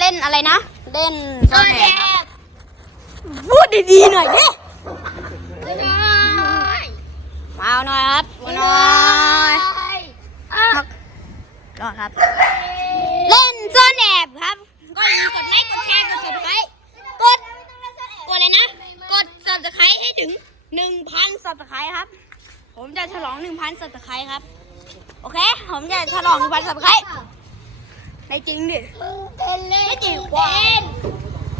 เล่นอะไรนะ เล่นซ่อนแอบพูดดีๆหน่อยดิไม่ได้มาเอาหน่อยครับมาหน่อยอะครับรอครับ เล่นซ่อนแอบครับ ก็อย่าลืมกดไลค์กดแชร์กด subscribe กดกดเลยนะ กด subscribe ให้ถึง1,000 subscribe ครับ ผมจะฉลอง1,000 subscribe ครับ โอเค ผมจะฉลอง1,000 subscribe ไม่จริงดิมึงเป็นเล่นไม่จริงเล่น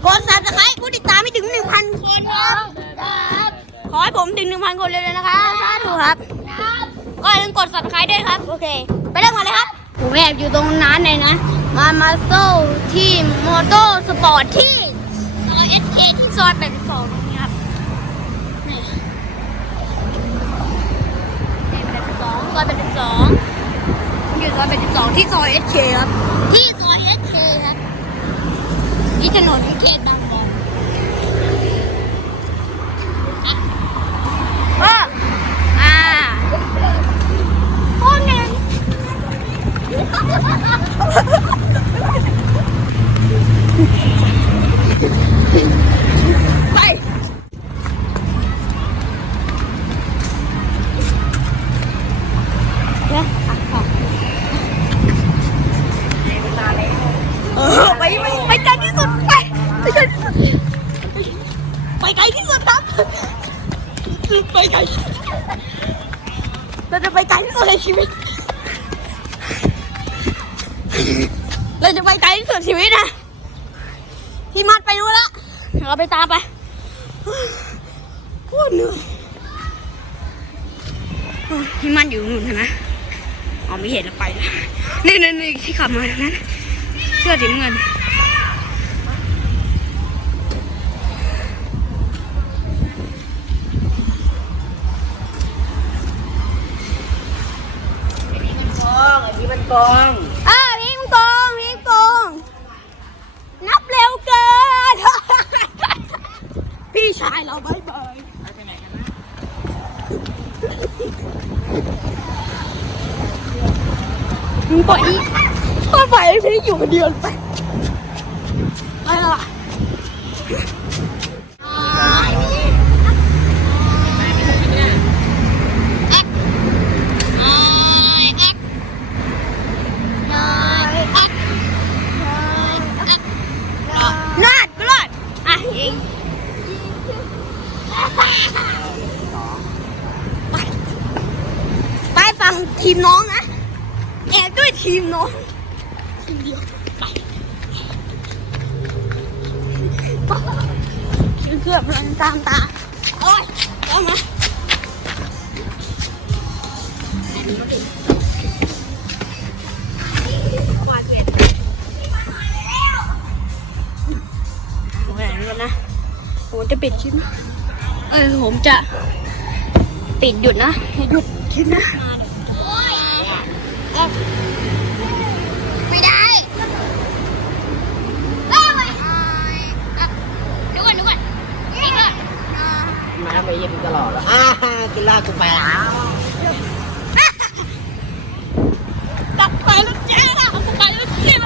กด subscribe ผู้ติดตามไม่ถึง 1,000 คนครับ ครับขอให้ผมถึง 1,000 คนเลยเลยนะคะสาธุครับ ครับก็อย่าลืมกด subscribe ด้วยครับ โอเค ไปเริ่มกันเลยครับ ผมแอบอยู่ตรงนั้นเลยนะ มามาโซ่ที่มอโต้สปอร์ตที่ซอยเอสเคที่ซอย82ตรงนี้ครับ นี่นี่82ซอย82ผมอยู่ซอย82ที่ซอยเอสเคครับ ที่ซอยเอสเคครับที่ถนนเขตบางบอนอะเอออ่า พวกหนึ่งไปเนี่ยอะออกเออไปไปไปไกลที่สุดไป ไปไกลที่สุดครับไปไกลเราจะไปไกลที่สุดในชีวิต เราจะไปไกลที่สุดชีวิตนะพี่มัดไปรู้นแล้วเราไปตามไปโคตรเหนื่อยพี่มัดอยู่นู่นเห็นไหมอ๋อไม่เห็นแล้วไปแล้วนี่นี่นี่ที่ขับมาทางนั้นเสื้อสีเงิน อันนี้มันกองอ่าพิงปองพิงปองนับเร็วเกิน พี่ชายเราบายบายมึงปล่อยปล่อยปล่อยให้พี่อยู่คนเดียวไปไปละ รอดก็รอดอะยิงไปไปฟัง ทีมน้องนะแอบด้วยทีมน้องทีมเดียวไปเกือบมันตามตาโอ้ยเอามาควาดเก็บผมไหนแล้นะผมจะปิดคลิปนะเออผมจะปิดหยุดนะหยุดคลิปนะ ไม่ได้เอ้ยอะเดี๋ยวก่อนเดี๋ยวก่อนนี่ก่อนมาไปเยี่ยมตลอดแล้วอ่ากินลากูไปแล้วกลับไปแล้วจ้าเอาไปแล้วจ้า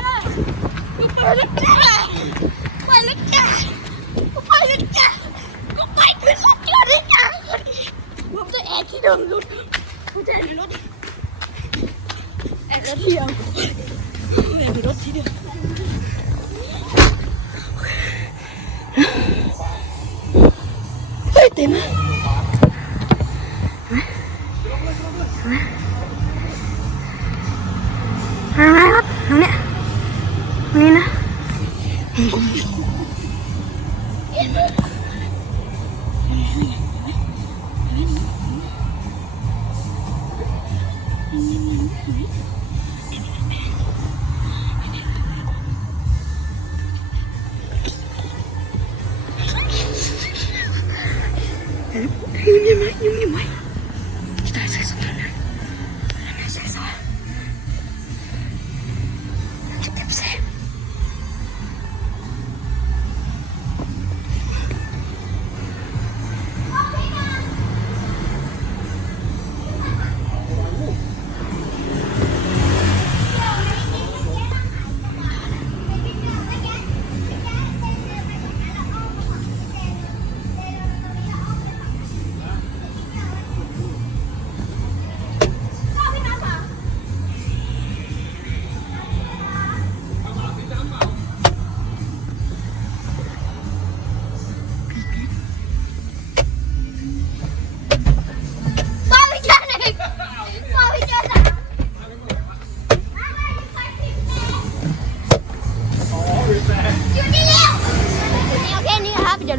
กูไปแล้วจ้าไปแล้วจ้ากูไปแล้วจ้ากูไปขึ้นรถยนต์เลยจ้าผมจะแอบที่เดิมรถผมจะแอบในรถ แอบรถที่เดียวแอบในรถที่เ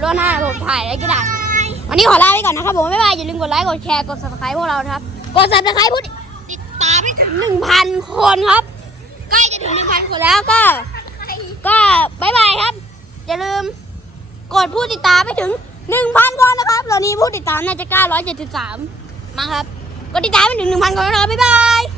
รอบหน้าผมถ่ายอะไรก็ได้ วันนี้ขอลาไปก่อนนะครับผมบ๊ายบายอย่าลืมกดไลค์กดแชร์กด subscribe พวกเรานะครับ กด subscribe ผู้ติดตามให้ถึง1,000 คนครับ ใกล้จะถึง 1,000 คนแล้วก็ ก็บ๊ายบายครับ อย่าลืมกดผู้ติดตามไปถึง 1,000 คนนะครับตอนนี้ผู้ติดตามน่าจะ973มาครับ กดติดตามไปถึง 1,000 คนแล้วนะครับบ๊ายบาย